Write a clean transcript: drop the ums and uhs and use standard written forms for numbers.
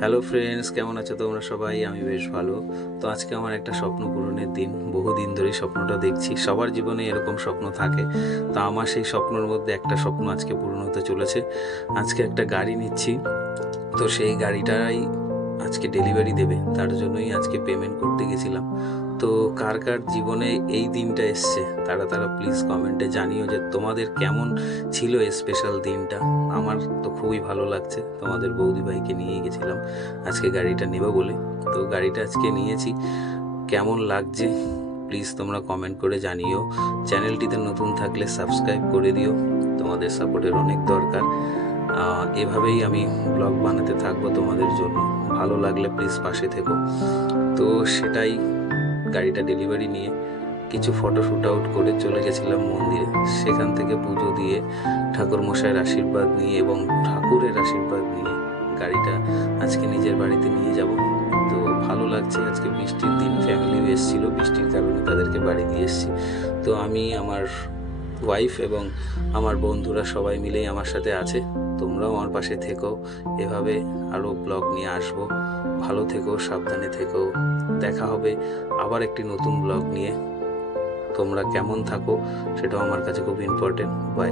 Hello friends, কেমন আছো তোমরা সবাই? আমি বেশ ভালো। তো আজকে আমার একটা স্বপ্ন পূরণের দিন। বহুদিন ধরেই স্বপ্নটা দেখছি। সবার জীবনে এরকম স্বপ্ন থাকে। তো আমার সেই স্বপ্নের মধ্যে একটা স্বপ্ন আজকে পূরণ হতে চলেছে। আজকে একটা গাড়ি নিচ্ছি। তো সেই গাড়িটাই আজকে ডেলিভারি দেবে, তার জন্যই আজকে পেমেন্ট করতে গেছিলাম। তো কার কার জীবনে এই দিনটা এসছে তারা তারা প্লিজ কমেন্টে জানিও যে তোমাদের কেমন ছিল এই স্পেশাল দিনটা। আমার তো খুবই ভালো লাগছে। তোমাদের বৌদি ভাইকে নিয়ে গেছিলাম আজকে গাড়িটা নেব বলে। তো গাড়িটা আজকে নিয়েছি, কেমন লাগছে প্লিজ তোমরা কমেন্ট করে জানিও। চ্যানেলটিতে নতুন থাকলে সাবস্ক্রাইব করে দিও, তোমাদের সাপোর্টের অনেক দরকার। এভাবেই আমি ব্লগ বানাতে থাকবো তোমাদের জন্য। ভালো লাগলে প্লিজ পাশে থেকো। তো সেটাই, গাড়িটা ডেলিভারি নিয়ে কিছু ফটো শ্যুট আউট করে চলে গেছিলাম মন্দিরে। সেখান থেকে পুজো দিয়ে ঠাকুর মশাইয়ের আশীর্বাদ নিয়ে এবং ঠাকুরের আশীর্বাদ নিয়ে গাড়িটা আজকে নিজের বাড়িতে নিয়ে যাব। তো ভালো লাগছে। আজকে বৃষ্টির দিন, ফ্যামিলিও এসেছিলো, বৃষ্টির কারণে তাদেরকে বাড়ি দিয়ে এসেছি। তো আমি, আমার ওয়াইফ এবং আমার বন্ধুরা সবাই মিলেই আমার সাথে আছে। তোমরাও আমার পাশে থেকো, এভাবে আরও ব্লগ নিয়ে আসবো। ভালো থেকো, সাবধানে থেকো। দেখা হবে আবার একটি নতুন ব্লগ নিয়ে। তোমরা কেমন থাকো সেটাও আমার কাছে খুব ইম্পর্টেন্ট। বাই।